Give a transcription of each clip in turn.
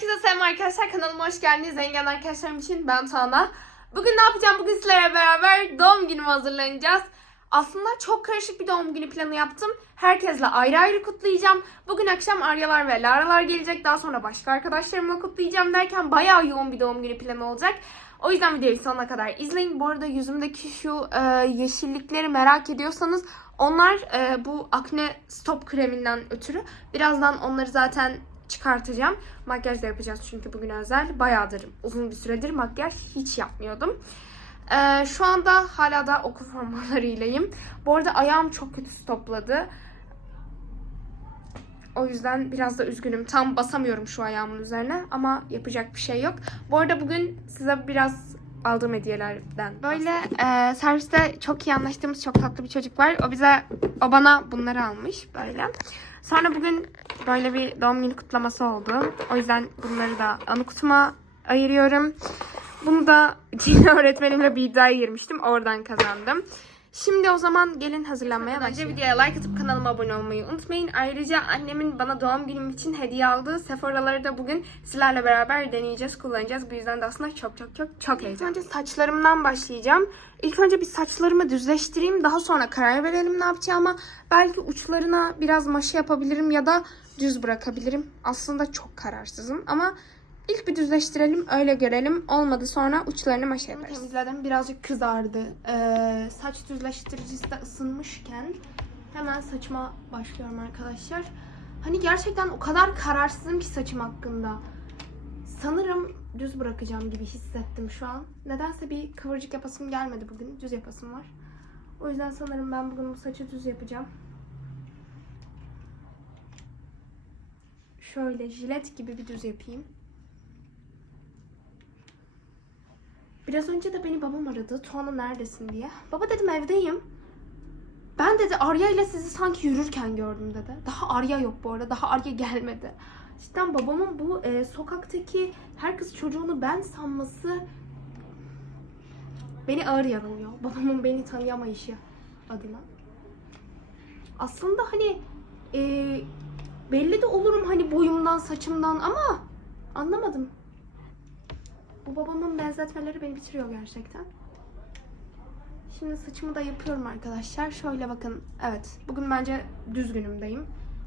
Herkese selam arkadaşlar. Kanalıma hoş geldiniz. Zengin arkadaşlarım için ben Tuana. Bugün ne yapacağım? Bugün sizlerle beraber doğum günüme hazırlanacağız. Aslında çok karışık bir doğum günü planı yaptım. Herkesle ayrı ayrı kutlayacağım. Bugün akşam Aryalar ve Laralar gelecek. Daha sonra başka arkadaşlarımla kutlayacağım derken bayağı yoğun bir doğum günü planı olacak. O yüzden videoyu sonuna kadar izleyin. Bu arada yüzümdeki şu e, yeşillikleri merak ediyorsanız onlar e, bu akne stop kreminden ötürü. Birazdan onları zaten çıkartacağım. Makyaj da yapacağız çünkü bugün özel. Bayağıdır uzun bir süredir makyaj hiç yapmıyordum. Ee, şu anda hala da okul formalarıylayım. Bu arada ayağım çok kötü stopladı. O yüzden biraz da üzgünüm. Tam basamıyorum şu ayağımın üzerine ama yapacak bir şey yok. Bu arada bugün size biraz aldığım hediyelerden. Böyle e, serviste çok iyi anlaştığımız çok tatlı bir çocuk var. O bize, o bana bunları almış böyle. Sonra bugün böyle bir doğum günü kutlaması oldu. O yüzden bunları da anı kutuma ayırıyorum. Bunu da dil öğretmenimle bir iddiaya girmiştim. Oradan kazandım. Şimdi o zaman gelin hazırlanmaya başlayalım. videoya like atıp kanalıma abone olmayı unutmayın. Ayrıca annemin bana doğum günüm için hediye aldığı Sephora'ları da bugün sizlerle beraber deneyeceğiz, kullanacağız. Bu yüzden de aslında çok çok çok çok heyecanlıyım. İlk önce saçlarımdan başlayacağım. İlk önce bir saçlarımı düzleştireyim. Daha sonra karar verelim ne yapacağıma. Belki uçlarına biraz maşa yapabilirim ya da düz bırakabilirim. Aslında çok kararsızım ama İlk bir düzleştirelim, öyle görelim. Olmadı sonra uçlarını maşa yaparız. Temizledim, birazcık kızardı. Ee, saç düzleştiricisi de ısınmışken hemen saçıma başlıyorum arkadaşlar. Hani gerçekten o kadar kararsızım ki saçım hakkında. Sanırım düz bırakacağım gibi hissettim şu an. Nedense bir kıvırcık yapasım gelmedi bugün. Düz yapasım var. O yüzden sanırım ben bugün bu saçı düz yapacağım. Şöyle jilet gibi bir düz yapayım. Biraz önce de beni babam aradı. Tuana neredesin diye. Baba dedim evdeyim. Ben dedi Arya ile sizi sanki yürürken gördüm dedi. Daha Arya yok bu arada. Daha Arya gelmedi. Cidden babamın bu e, sokaktaki her kız çocuğunu ben sanması beni ağır yaralıyor. Babamın beni tanıyamayışı adına. Aslında hani e, belli de olurum hani boyumdan saçımdan ama anlamadım. Bu babamın benzetmeleri beni bitiriyor gerçekten. Şimdi saçımı da yapıyorum arkadaşlar. Şöyle bakın. Evet. Bugün bence düz günümdeyim.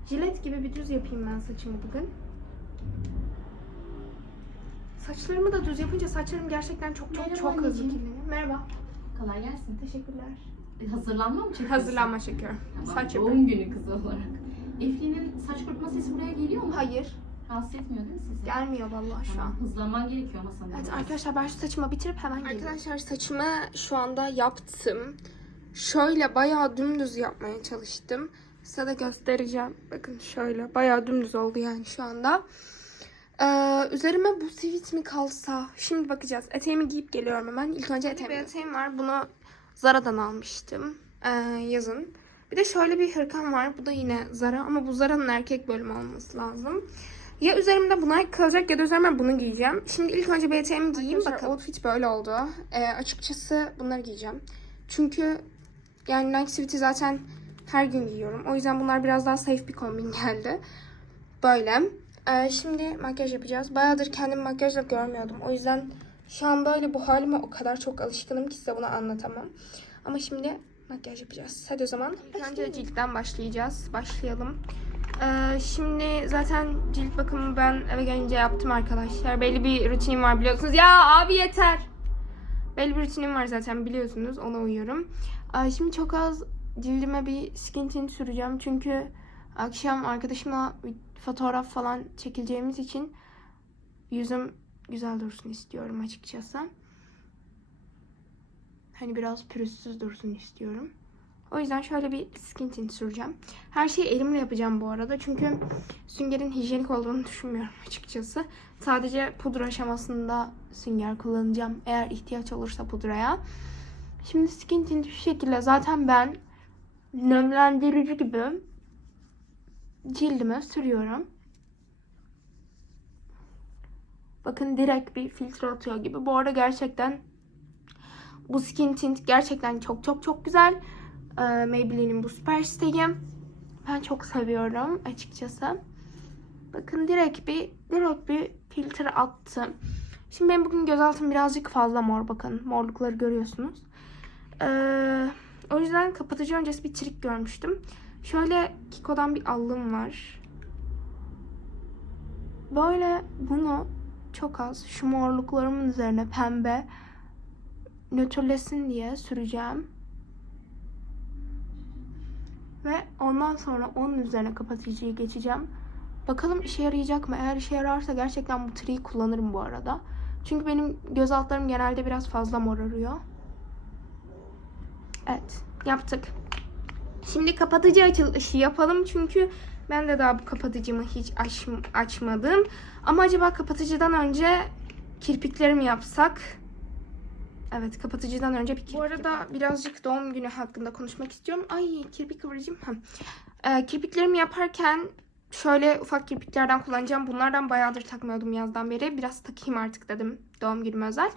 Jilet gibi bir düz yapayım ben saçımı bugün. Saçlarımı da düz yapınca saçlarım gerçekten çok çok Merhaba çok hızlı anneciğim. kirleniyor. Merhaba. Kolay gelsin. Teşekkürler. E, Hazırlanma mı çekiyorsun? Hazırlanma çekiyorum. Tamam, Saç doğum yapıyorum. günü kızı olarak. Efli'nin saç kurutma sesi buraya geliyor mu? Hayır. Rahatsız etmiyor değil mi sizi? Gelmiyor vallahi şu an. Hızlanman gerekiyor ama sanırım. Evet arkadaşlar ben şu saçımı bitirip hemen geliyorum. Arkadaşlar saçımı şu anda yaptım. Şöyle bayağı dümdüz yapmaya çalıştım. Size de göstereceğim. Bakın şöyle bayağı dümdüz oldu yani şu anda. Ee, üzerime bu sivit mi kalsa? Şimdi bakacağız. Eteğimi giyip geliyorum hemen. İlk önce eteğimi. Bir eteğim var. Bunu Zara'dan almıştım. Ee, yazın. Bir de şöyle bir hırkam var. Bu da yine Zara ama bu Zara'nın erkek bölümü olması lazım. Ya üzerimde buna kalacak ya da üzerime bunu giyeceğim. Şimdi ilk önce eteğimi giyeyim. Bakın outfit böyle oldu. Ee, açıkçası bunları giyeceğim. Çünkü yani Nike Sweat'i zaten her gün giyiyorum. O yüzden bunlar biraz daha safe bir kombin geldi. Böyle. Ee, şimdi makyaj yapacağız. Bayağıdır kendimi makyajla görmüyordum. O yüzden şu an böyle bu halime o kadar çok alışkınım ki size bunu anlatamam. Ama şimdi makyaj yapacağız. Hadi o zaman. Önce ciltten başlayacağız. Başlayalım. Ee, şimdi zaten cilt bakımı ben eve gelince yaptım arkadaşlar. Belli bir rutinim var biliyorsunuz. Ya abi yeter. Belli bir rutinim var zaten biliyorsunuz. Ona uyuyorum. Ee, şimdi çok az cildime bir skin tint süreceğim. Çünkü akşam arkadaşımla fotoğraf falan çekileceğimiz için yüzüm güzel dursun istiyorum açıkçası. Hani biraz pürüzsüz dursun istiyorum. O yüzden şöyle bir skin tint süreceğim. Her şeyi elimle yapacağım bu arada. Çünkü süngerin hijyenik olduğunu düşünmüyorum açıkçası. Sadece pudra aşamasında sünger kullanacağım. Eğer ihtiyaç olursa pudraya. Şimdi skin tint şu şekilde. Zaten ben nemlendirici gibi cildime sürüyorum. Bakın direkt bir filtre atıyor gibi. Bu arada gerçekten bu skin tint gerçekten çok çok çok güzel. Ee, Maybelline'in bu süper siteyi. Ben çok seviyorum açıkçası. Bakın direkt bir direkt bir filtre attım. Şimdi benim bugün gözaltım birazcık fazla mor bakın. Morlukları görüyorsunuz. Ee, o yüzden kapatıcı öncesi bir trik görmüştüm. Şöyle Kiko'dan bir allım var. Böyle bunu çok az şu morluklarımın üzerine pembe nötrlesin diye süreceğim. Ondan sonra onun üzerine kapatıcıyı geçeceğim. Bakalım işe yarayacak mı? Eğer işe yararsa gerçekten bu triyi kullanırım bu arada. Çünkü benim göz altlarım genelde biraz fazla morarıyor. Evet, yaptık. Şimdi kapatıcı açılışı yapalım çünkü ben de daha bu kapatıcımı hiç aç, açmadım. Ama acaba kapatıcıdan önce kirpiklerimi yapsak? Evet, kapatıcıdan önce bir kirpik Bu arada birazcık doğum günü hakkında konuşmak istiyorum. Ay, kirpik kıvırcım. Ee, kirpiklerimi yaparken şöyle ufak kirpiklerden kullanacağım. Bunlardan bayağıdır takmıyordum yazdan beri. Biraz takayım artık dedim doğum günüme özel.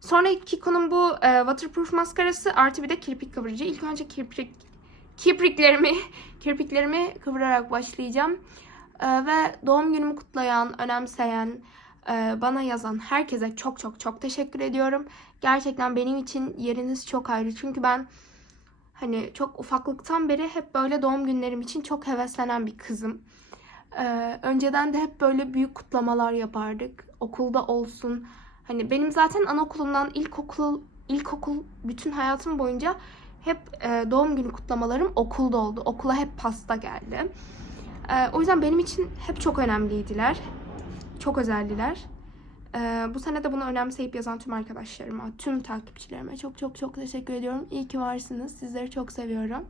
Sonra Kiko'nun bu e, waterproof maskarası artı bir de kirpik kıvırıcı. İlk önce kirpik kirpiklerimi kirpiklerimi kıvırarak başlayacağım. E, ve doğum günümü kutlayan, önemseyen, e, bana yazan herkese çok çok çok teşekkür ediyorum. Gerçekten benim için yeriniz çok ayrı. Çünkü ben hani çok ufaklıktan beri hep böyle doğum günlerim için çok heveslenen bir kızım. Ee, önceden de hep böyle büyük kutlamalar yapardık. Okulda olsun. Hani benim zaten anaokulundan ilkokul ilkokul bütün hayatım boyunca hep e, doğum günü kutlamalarım okulda oldu. Okula hep pasta geldi. Ee, o yüzden benim için hep çok önemliydiler. Çok özeldiler. Ee, bu sene de bunu önemseyip yazan tüm arkadaşlarıma, tüm takipçilerime çok çok çok teşekkür ediyorum. İyi ki varsınız. Sizleri çok seviyorum.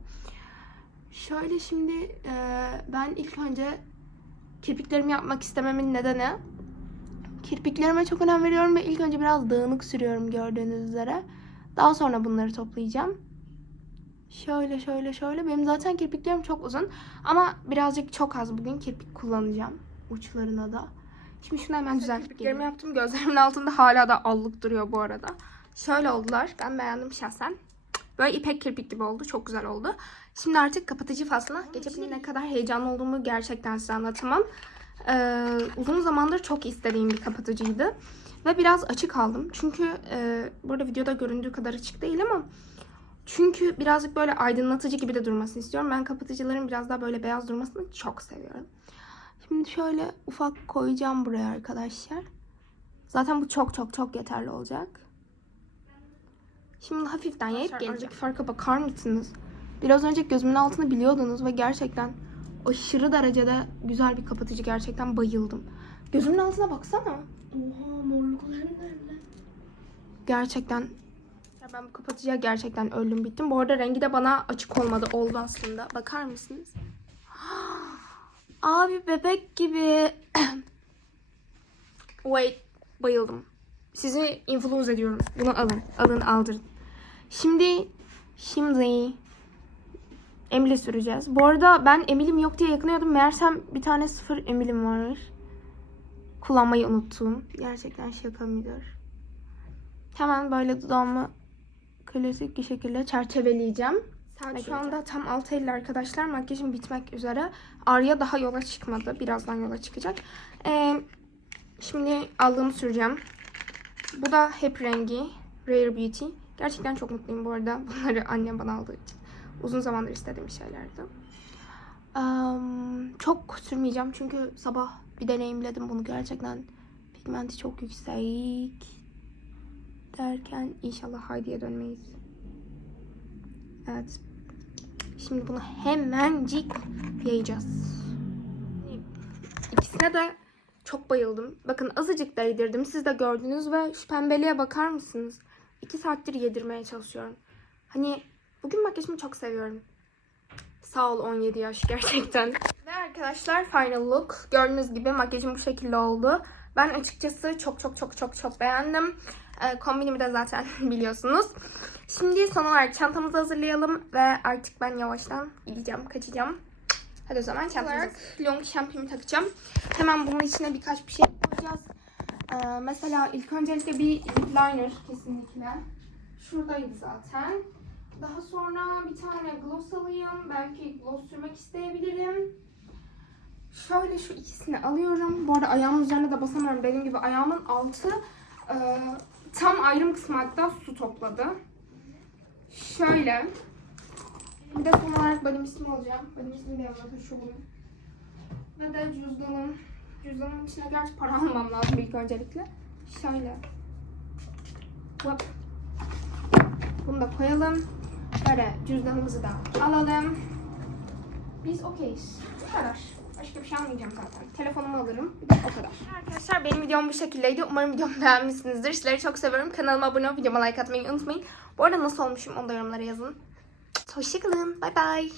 Şöyle şimdi e, ben ilk önce kirpiklerimi yapmak istememin nedeni kirpiklerime çok önem veriyorum ve ilk önce biraz dağınık sürüyorum gördüğünüz üzere. Daha sonra bunları toplayacağım. Şöyle şöyle şöyle. Benim zaten kirpiklerim çok uzun. Ama birazcık çok az bugün kirpik kullanacağım. Uçlarına da. Şimdi şunu hemen düzeltip Kirpiklerimi yaptım. Gözlerimin altında hala da allık duruyor bu arada. Şöyle oldular. Ben beğendim şahsen. Böyle ipek kirpik gibi oldu. Çok güzel oldu. Şimdi artık kapatıcı faslına geçebilirim. Ne kadar heyecanlı olduğumu gerçekten size anlatamam. Ee, uzun zamandır çok istediğim bir kapatıcıydı. Ve biraz açık aldım. Çünkü e, burada videoda göründüğü kadar açık değil ama çünkü birazcık böyle aydınlatıcı gibi de durmasını istiyorum. Ben kapatıcıların biraz daha böyle beyaz durmasını çok seviyorum. Şimdi şöyle ufak koyacağım buraya arkadaşlar. Zaten bu çok çok çok yeterli olacak. Şimdi hafiften yayıp gelecek. Farka bakar mısınız? Biraz önce gözümün altını biliyordunuz ve gerçekten aşırı derecede güzel bir kapatıcı. Gerçekten bayıldım. Gözümün altına baksana. Oha morlukların nerede? Gerçekten ya ben bu kapatıcıya gerçekten öldüm bittim. Bu arada rengi de bana açık olmadı. Oldu aslında. Bakar mısınız? Abi bebek gibi. Wait. Bayıldım. Sizi influence ediyorum. Bunu alın. Alın aldırın. Şimdi şimdi Emily süreceğiz. Bu arada ben Emilim yok diye yakınıyordum. Meğersem bir tane sıfır Emilim varmış. Kullanmayı unuttum. Gerçekten şaka mıdır? Hemen böyle dudağımı klasik bir şekilde çerçeveleyeceğim. Saat şu anda tam 6.50 arkadaşlar. Makyajım bitmek üzere. Arya daha yola çıkmadı. Birazdan yola çıkacak. Ee, şimdi aldığımı süreceğim. Bu da hep rengi. Rare Beauty. Gerçekten çok mutluyum bu arada. Bunları annem bana aldığı için. Uzun zamandır istediğim şeylerdi. Am, çok sürmeyeceğim çünkü sabah bir deneyimledim bunu. Gerçekten pigmenti çok yüksek. Derken inşallah Haydi'ye dönmeyiz. Evet. Şimdi bunu hemencik yayacağız. İkisine de çok bayıldım. Bakın azıcık değdirdim. Siz de gördünüz ve şu pembeliğe bakar mısınız? İki saattir yedirmeye çalışıyorum. Hani bugün makyajımı çok seviyorum. Sağ ol 17 yaş gerçekten. Ve arkadaşlar final look. Gördüğünüz gibi makyajım bu şekilde oldu. Ben açıkçası çok çok çok çok çok beğendim. Ee, kombinimi de zaten biliyorsunuz. Şimdi son olarak çantamızı hazırlayalım ve artık ben yavaştan gideceğim, kaçacağım. Hadi o zaman çantamızı long şampiyonu takacağım. Hemen bunun içine birkaç bir şey koyacağız. Ee, mesela ilk öncelikle bir lip liner kesinlikle. Şuradaydı zaten. Daha sonra bir tane gloss alayım. Belki gloss sürmek isteyebilirim. Şöyle şu ikisini alıyorum. Bu arada ayağımın üzerine de basamıyorum. Dediğim gibi ayağımın altı e, tam ayrım kısmı hatta su topladı. Şöyle. Bir de son olarak benim ismi alacağım. Benim ismini de yanına taşıyorum. Ve de cüzdanım. Cüzdanın içine gerçi para almam lazım ilk öncelikle. Şöyle. Hop. Bunu da koyalım. Böyle cüzdanımızı da alalım. Biz okeyiz. Bu kadar. Başka bir şey almayacağım zaten. Telefonumu alırım. O kadar. Arkadaşlar benim videom bu şekildeydi. Umarım videomu beğenmişsinizdir. Sizleri çok seviyorum. Kanalıma abone olup videoma like atmayı unutmayın. Bu arada nasıl olmuşum onu da yorumlara yazın. Hoşçakalın. Bay bay.